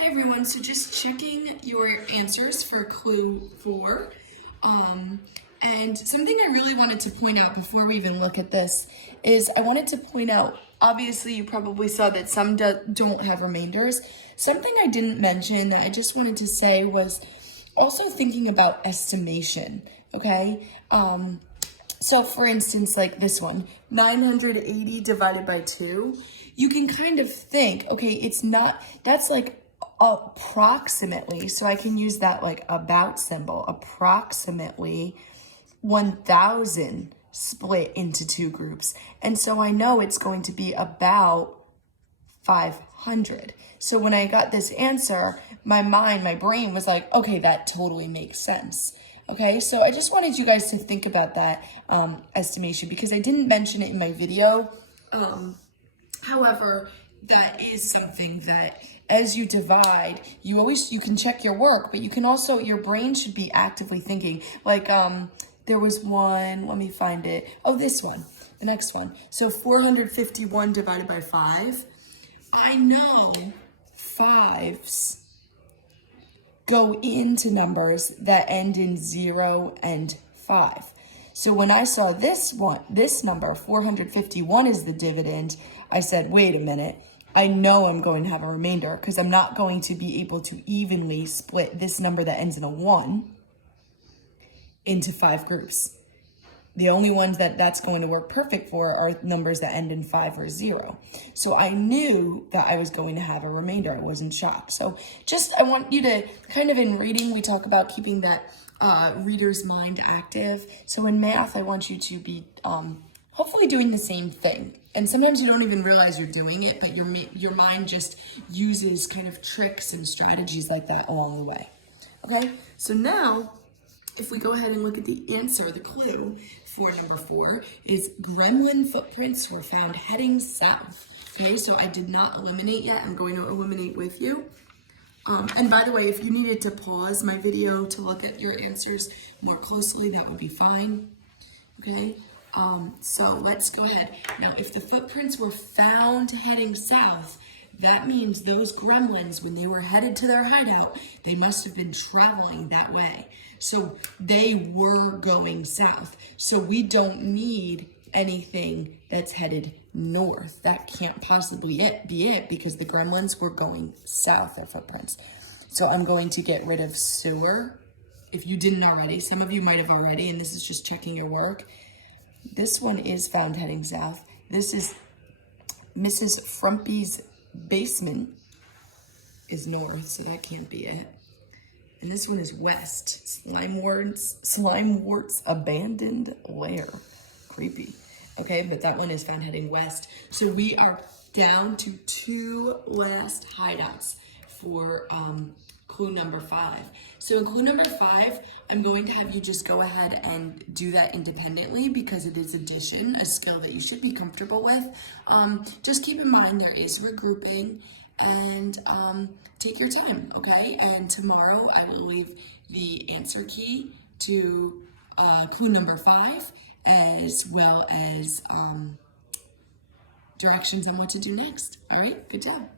Hey everyone, so just checking your answers for clue 4. And something I really wanted to point out before we even look at this is I wanted to point out, obviously you probably saw that some don't have remainders. Something I didn't mention that I just wanted to say was also thinking about estimation, okay? So for instance, like this one, 980 divided by 2, you can kind of think, okay, it's not, that's like approximately, so I can use that like about symbol, approximately 1,000 split into 2 groups. And so I know it's going to be about 500. So when I got this answer, my brain was like, okay, that totally makes sense. Okay, so I just wanted you guys to think about that estimation because I didn't mention it in my video. However, that is something that as you divide, you can check your work, but you can also, your brain should be actively thinking. Like there was one, let me find it. Oh, this one, the next one. So 451 divided by 5. I know 5s go into numbers that end in 0 and 5. So when I saw this number, 451 is the dividend, I said, wait a minute, I know I'm going to have a remainder because I'm not going to be able to evenly split this number that ends in a 1 into 5 groups. The only ones that's going to work perfect for are numbers that end in 5 or 0. So I knew that I was going to have a remainder. I wasn't shocked. So just, I want you to kind of, in reading, we talk about keeping that reader's mind active. So in math, I want you to be hopefully doing the same thing. And sometimes you don't even realize you're doing it, but your mind just uses kind of tricks and strategies like that along the way. Okay, so now, if we go ahead and look at the answer, the clue for number 4 is gremlin footprints were found heading south. Okay, so I did not eliminate yet. I'm going to eliminate with you. And by the way, if you needed to pause my video to look at your answers more closely, that would be fine. Okay, so let's go ahead. Now, if the footprints were found heading south, that means those gremlins, when they were headed to their hideout, they must have been traveling that way. So they were going south. So we don't need anything that's headed north. That can't possibly be it because the gremlins were going south, their footprints. So I'm going to get rid of sewer. If you didn't already, some of you might have already, and this is just checking your work. This one is found heading south. This is Mrs. Frumpy's basement is north, so that can't be it. And this one is west. Slimewort's abandoned lair. Creepy. Okay, but that one is found heading west. So we are down to 2 last hideouts for clue number 5. So in clue number 5, I'm going to have you just go ahead and do that independently because it is addition, a skill that you should be comfortable with. Just keep in mind there is regrouping and take your time, okay? And tomorrow I will leave the answer key to clue number 5 as well as directions on what to do next. All right, good job.